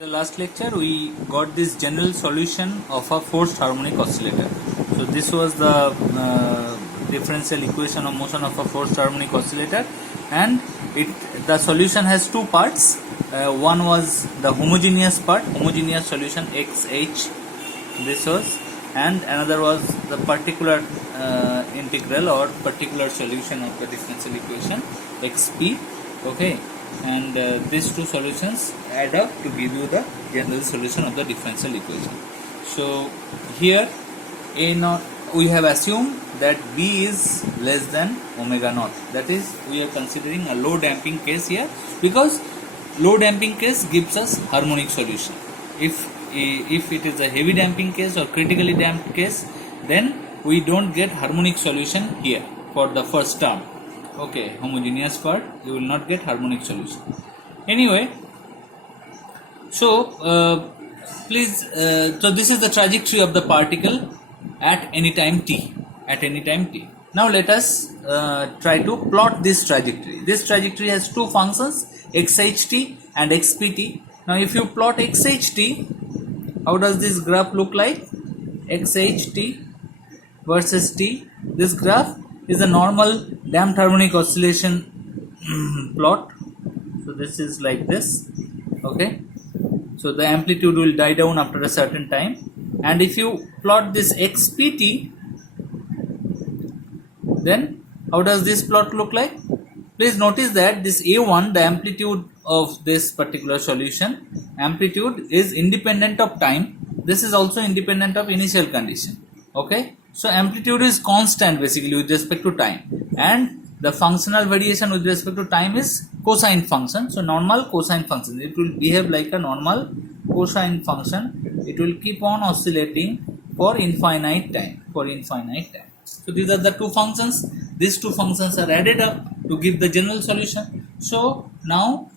The last lecture we got this general solution of a forced harmonic oscillator. So this was the differential equation of motion of a forced harmonic oscillator, and the solution has two parts. One was the homogeneous part, homogeneous solution XH, this was, and another was the particular integral or particular solution of the differential equation XP. Okay, and these two solutions add up to give you the general solution of the differential equation. So here A naught, we have assumed that B is less than omega naught, that is we are considering a low damping case here, because low damping case gives us harmonic solution. If it is a heavy damping case or critically damped case, then we don't get harmonic solution here for the first term. Okay, homogeneous part, you will not get harmonic solution. Anyway, so please, so this is the trajectory of the particle at any time t. At any time t. Now let us try to plot this trajectory. This trajectory has two functions, xht and xpt. Now if you plot xht, how does this graph look like? xht versus t. This graph is a normal damped harmonic oscillation plot. So this is like this. Okay, so the amplitude will die down after a certain time, and if you plot this xpt, then how does this plot look like? Please notice that this A1, the amplitude of this particular solution, amplitude is independent of time. This is also independent of initial condition. Okay, so amplitude is constant basically with respect to time, and the functional variation with respect to time is cosine function. So normal cosine function, it will behave like a normal cosine function. It will keep on oscillating for infinite time. So these are the two functions. These two functions are added up to give the general solution. So now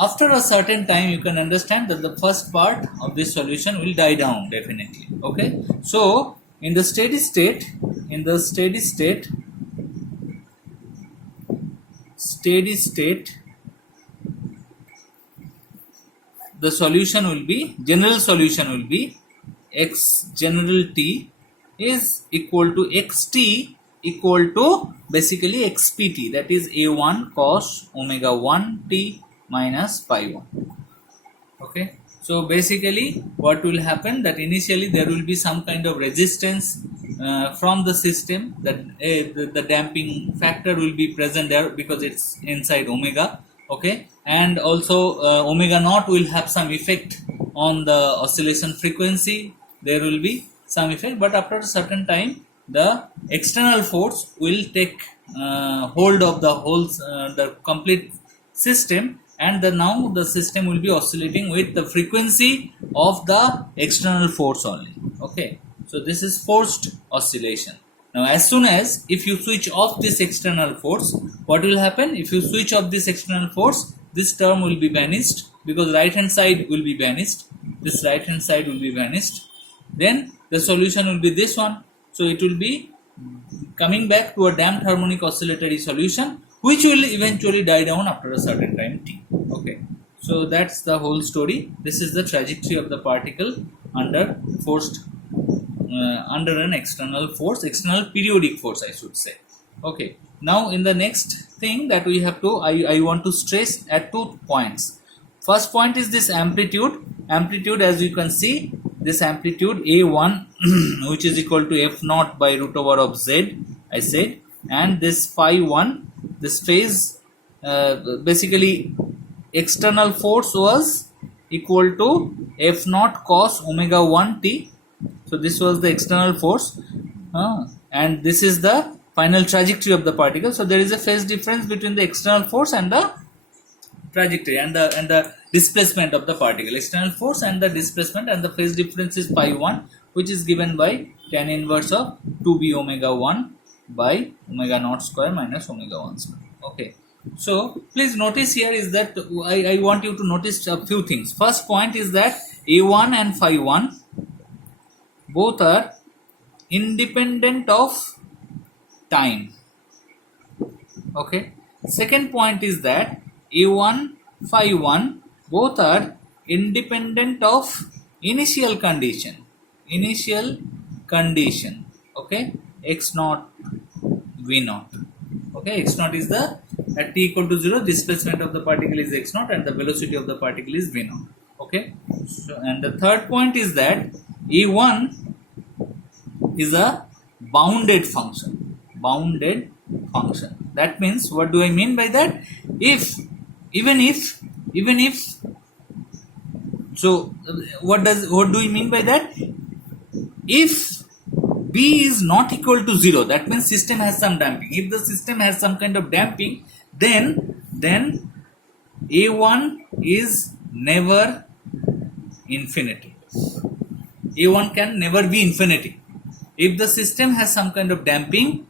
after a certain time you can understand that the first part of this solution will die down definitely. Okay, so in the steady state, the solution will be, general solution will be x general t is equal to xt equal to basically xpt, that is a1 cos omega 1 t minus pi 1. Okay, so basically what will happen, that initially there will be some kind of resistance from the system, that the damping factor will be present there because it's inside omega. Okay, and also omega naught will have some effect on the oscillation frequency. There will be some effect, but after a certain time the external force will take hold of the complete system, and now the system will be oscillating with the frequency of the external force only. Okay, so this is forced oscillation. Now as soon as if you switch off this external force, what will happen? If you switch off this external force, this term will be vanished, because right hand side will be vanished, this right hand side will be vanished, then the solution will be this one. So it will be coming back to a damped harmonic oscillatory solution, which will eventually die down after a certain time t. Okay, so that's the whole story. This is the trajectory of the particle under forced under an external force, external periodic force I should say. Okay, now in the next thing that we have to, I want to stress at 2 points. First point is this amplitude. Amplitude, as you can see, this amplitude A1 which is equal to f naught by root over of z, I said, and this phi 1, this phase basically external force was equal to f naught cos omega 1 t. So this was the external force, and this is the final trajectory of the particle. So there is a phase difference between the external force and the trajectory and the displacement of the particle. External force and the displacement, and the phase difference is pi 1, which is given by tan inverse of 2b omega 1 by omega naught square minus omega 1 square. Okay, so please notice here is that I want you to notice a few things. First point is that a1 and phi 1 both are independent of time. Okay, second point is that a1 phi 1 both are independent of initial condition. Initial condition. Okay, x naught, v naught. Okay, x naught is the at t equal to 0, displacement of the particle is x naught and the velocity of the particle is v naught. Okay, so, and the third point is that a1 is a bounded function. Bounded function. That means, what do I mean by that? If even if so, what do we mean by that? If b is not equal to 0, that means system has some damping. If the system has some kind of damping, then a1 is never infinity. a1 can never be infinity. If the system has some kind of damping,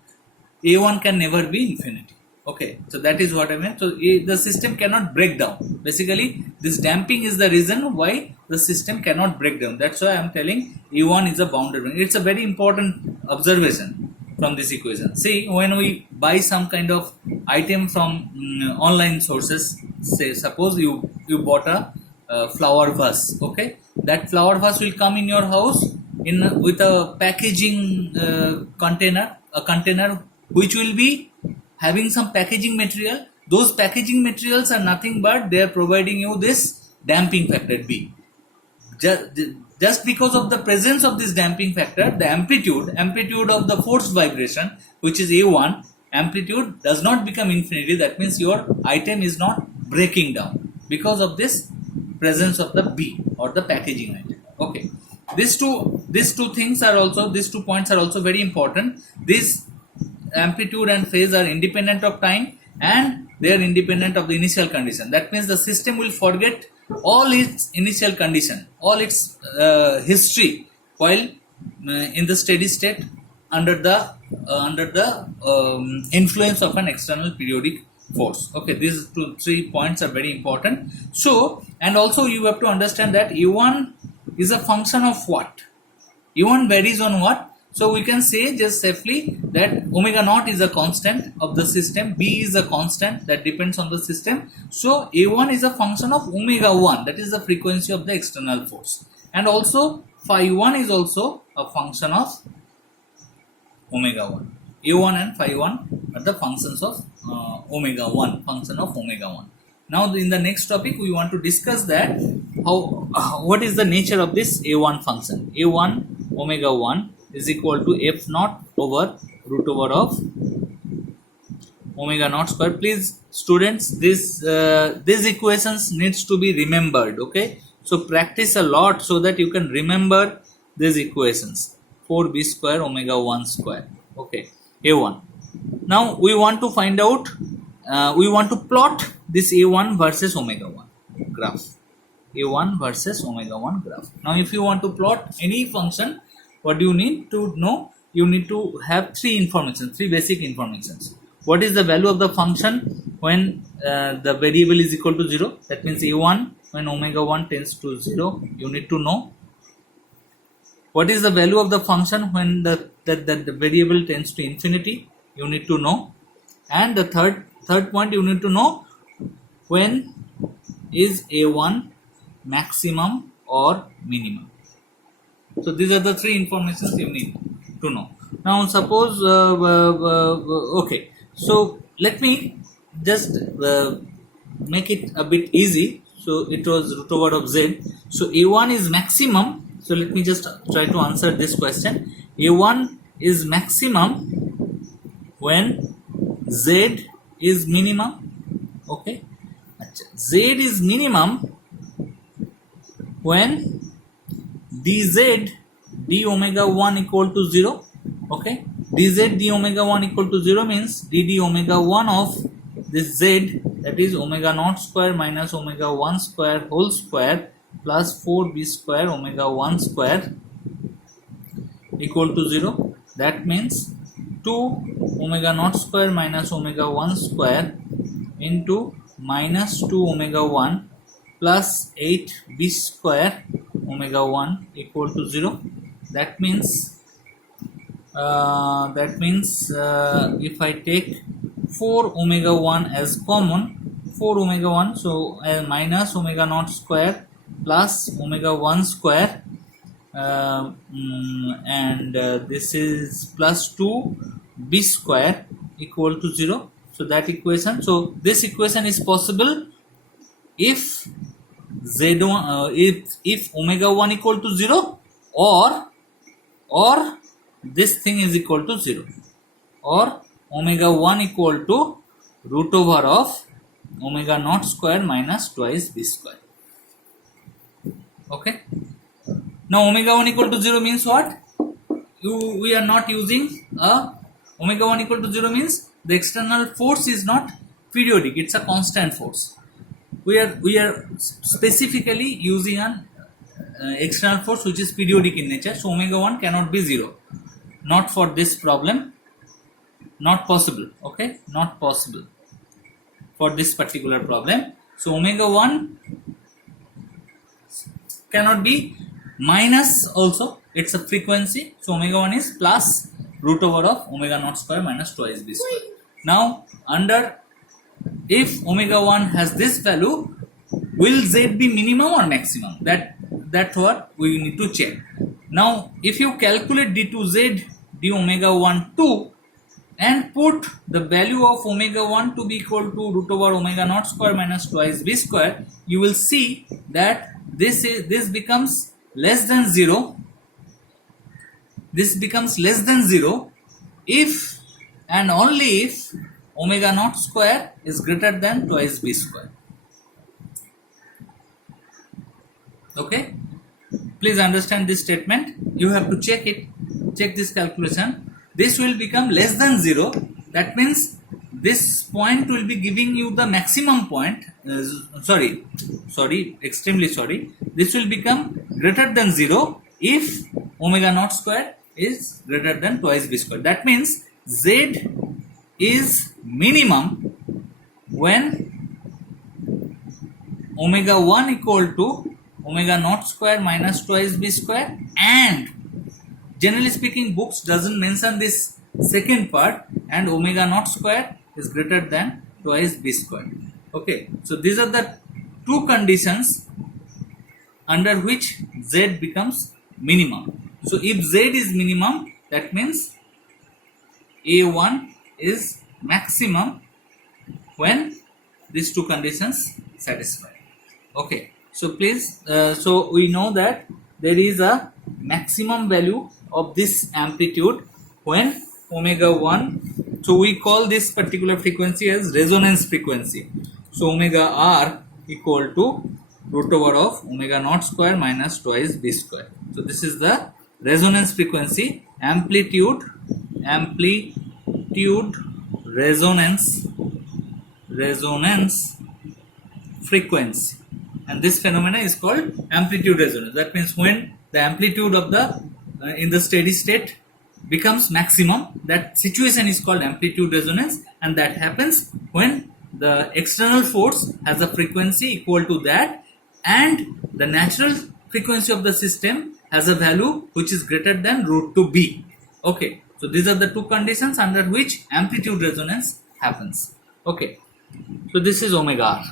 a1 can never be infinity. Okay, so that is what I meant. So the system cannot break down. Basically, this damping is the reason why the system cannot break down. That's why I am telling a1 is a bounded one. It's a very important observation from this equation. See, when we buy some kind of item from online sources, say suppose you bought a flower vase. Okay, that flower vase will come in your house with a packaging container, a container which will be having some packaging material. Those packaging materials are nothing but they are providing you this damping factor B. Just because of the presence of this damping factor, the amplitude of the forced vibration, which is A1, amplitude does not become infinity. That means your item is not breaking down because of this presence of the B or the packaging item. Okay, these two things are also, these 2 points are also very important. This amplitude and phase are independent of time and they are independent of the initial condition. That means the system will forget all its initial condition, all its history while in the steady state under the influence of an external periodic force. Okay, these 3 points are very important. So, and also you have to understand that A1 is a function of what? A1 varies on what? So we can say just safely that omega naught is a constant of the system, B is a constant that depends on the system. So A1 is a function of omega 1, that is the frequency of the external force. And also phi 1 is also a function of omega 1. A1 and phi 1 are the functions of omega 1, function of omega 1. Now in the next topic we want to discuss that what is the nature of this A1 function. A1 omega 1 is equal to f naught over root over of omega naught square. Please students, these equations needs to be remembered. Okay, so practice a lot so that you can remember these equations. 4b square omega 1 square. Okay, A1. Now we want to find out, we want to plot this A1 versus omega 1 graph. A1 versus omega 1 graph. Now if you want to plot any function, what do you need to know? You need to have three basic informations. What is the value of the function when the variable is equal to 0? That means A1 when omega 1 tends to 0, you need to know. What is the value of the function when the variable tends to infinity? You need to know. And the third point, you need to know when is A1 maximum or minimum. So these are the three informations you need to know. Now suppose okay, so let me just make it a bit easy. So it was root over of z. So A1 is maximum. So let me just try to answer this question. A1 is maximum when z is minimum. Okay, z is minimum when dz d omega 1 equal to 0. Okay, dz d omega 1 equal to 0 means dd omega 1 of this z, that is omega naught square minus omega 1 square whole square plus 4b square omega 1 square equal to 0. That means 2 omega naught square minus omega 1 square into minus 2 omega 1 plus 8b square omega 1 equal to 0. That means if I take 4 omega 1 as common, 4 omega 1, so minus omega naught square plus omega 1 square and this is plus 2 b square equal to 0. So that equation, so this equation is possible if z1 if omega 1 equal to 0 or this thing is equal to 0 or omega 1 equal to root over of omega naught square minus twice b square. Okay, now omega 1 equal to 0 means what? We are not using a omega 1 equal to 0 means the external force is not periodic, it's a constant force. We are specifically using an external force which is periodic in nature, so omega 1 cannot be 0, not for this problem, not possible. Okay, not possible for this particular problem. So omega 1 cannot be minus also, it's a frequency, so omega 1 is plus root over of omega naught square minus twice b square. Now under, if omega 1 has this value, will z be minimum or maximum? That's what we need to check. Now if you calculate d2z d omega 1 2 and put the value of omega 1 to be equal to root over omega naught square minus twice b square, you will see that this becomes less than 0. This becomes less than 0 if and only if omega naught square is greater than twice b square. Okay, please understand this statement. You have to check it, check this calculation. This will become less than 0. That means this point will be giving you the maximum point. Extremely sorry. This will become greater than 0 if omega naught square is greater than twice b square. That means z is minimum when omega 1 equal to omega naught square minus twice b square, and generally speaking books doesn't mention this second part, and omega naught square is greater than twice b square. Okay, so these are the two conditions under which z becomes minimum. So if z is minimum, that means a1 is maximum when these two conditions satisfy. Okay, so please, so we know that there is a maximum value of this amplitude when omega 1, so we call this particular frequency as resonance frequency. So omega r equal to root over of omega naught square minus twice b square. So this is the resonance frequency, amplitude resonance frequency, and this phenomena is called amplitude resonance. That means when the amplitude of the in the steady state becomes maximum, that situation is called amplitude resonance, and that happens when the external force has a frequency equal to that and the natural frequency of the system has a value which is greater than root 2b. Okay, so these are the two conditions under which amplitude resonance happens. Okay, so this is omega r.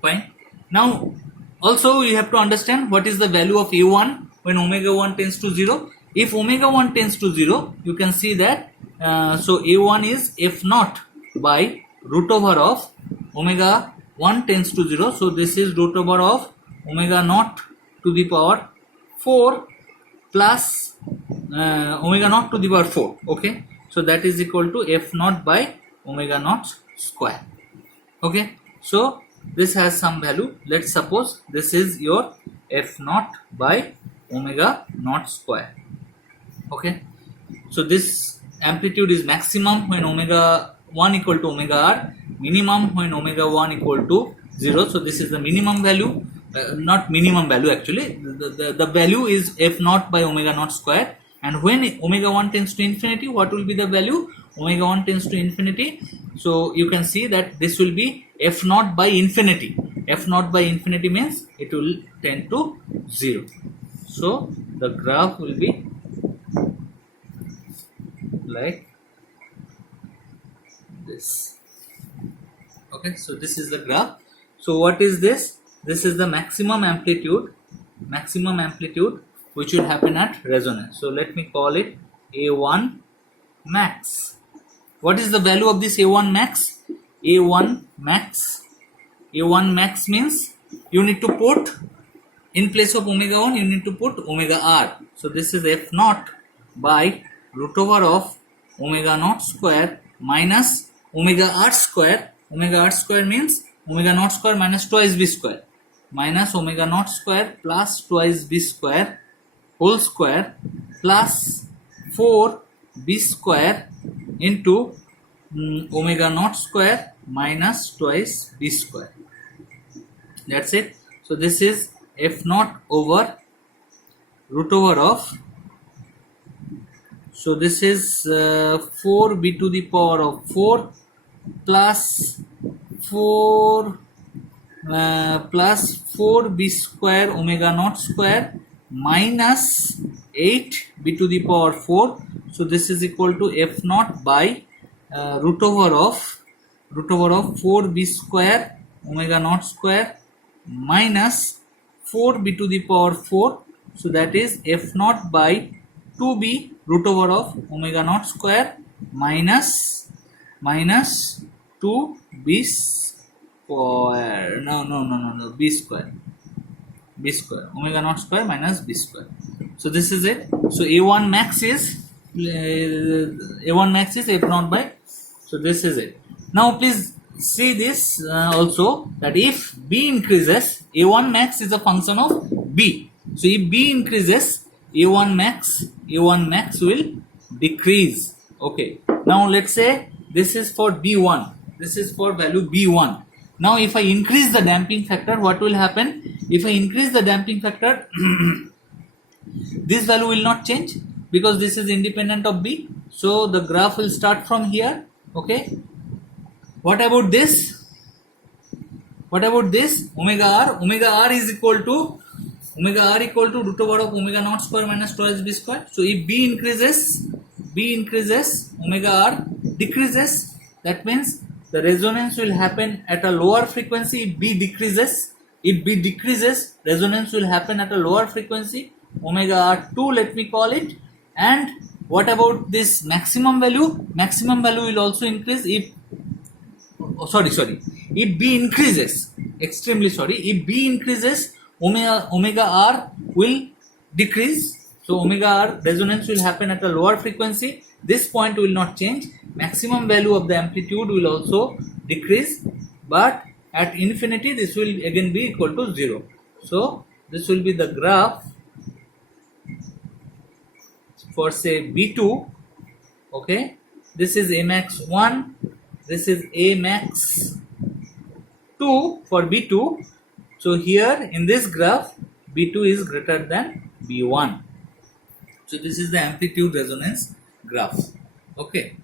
Fine. Now also you have to understand what is the value of a1 when omega 1 tends to 0. If omega 1 tends to 0, you can see that so a1 is f naught by root over of omega 1 tends to 0. So this is root over of omega naught to the power 4 plus omega naught to the power 4. Okay, so that is equal to f naught by omega naught square. Okay, so this has some value. Let's suppose this is your f naught by omega naught square. Okay, so this amplitude is maximum when omega 1 equal to omega r, minimum when omega 1 equal to 0. So this is the minimum value, not minimum value actually, the value is f naught by omega naught square, and when omega 1 tends to infinity, what will be the value? Omega 1 tends to infinity, so you can see that this will be f naught by infinity. F naught by infinity means it will tend to 0. So the graph will be like this. Okay, so this is the graph. So what is this? this is the maximum amplitude which will happen at resonance. So let me call it A1 max. What is the value of this A1 max? A1 max means you need to put, in place of omega 1, you need to put omega r. So this is f naught by root over of omega naught square minus omega r square. Omega r square means omega naught square minus twice b square, minus omega naught square plus twice b square whole square plus 4b square into omega naught square minus twice b square. That's it. So this is f naught over root over of, so this is 4b to the power of 4 plus 4b square omega naught square minus 8b to the power 4. So this is equal to f naught by root over of 4b square omega naught square minus 4b to the power 4. So that is f naught by 2b root over of omega naught square minus 2b square, no, b square omega naught square minus b square. So this is it. So A1 max is f naught by, so this is it. Now please see this also, that if b increases, A1 max is a function of b. So if b increases, A1 max will decrease. Okay, now let's say this is for b1, this is for value b1. Now if I increase the damping factor, what will happen? If I increase the damping factor, this value will not change because this is independent of b. So the graph will start from here. Okay, what about this? Omega r is equal to root over of omega naught square minus twice b square. So if b increases, omega r decreases. That means the resonance will happen at a lower frequency. If b decreases, resonance will happen at a lower frequency, omega r2, let me call it. And what about this maximum value? Maximum value will also increase if, if b increases, if b increases, omega r will decrease. So omega r resonance will happen at a lower frequency. This point will not change. Maximum value of the amplitude will also decrease, but at infinity this will again be equal to 0. So this will be the graph for say b2. Okay, this is Amax 1, this is Amax 2 for b2. So here in this graph, b2 is greater than b1. So this is the amplitude resonance graph. Okay.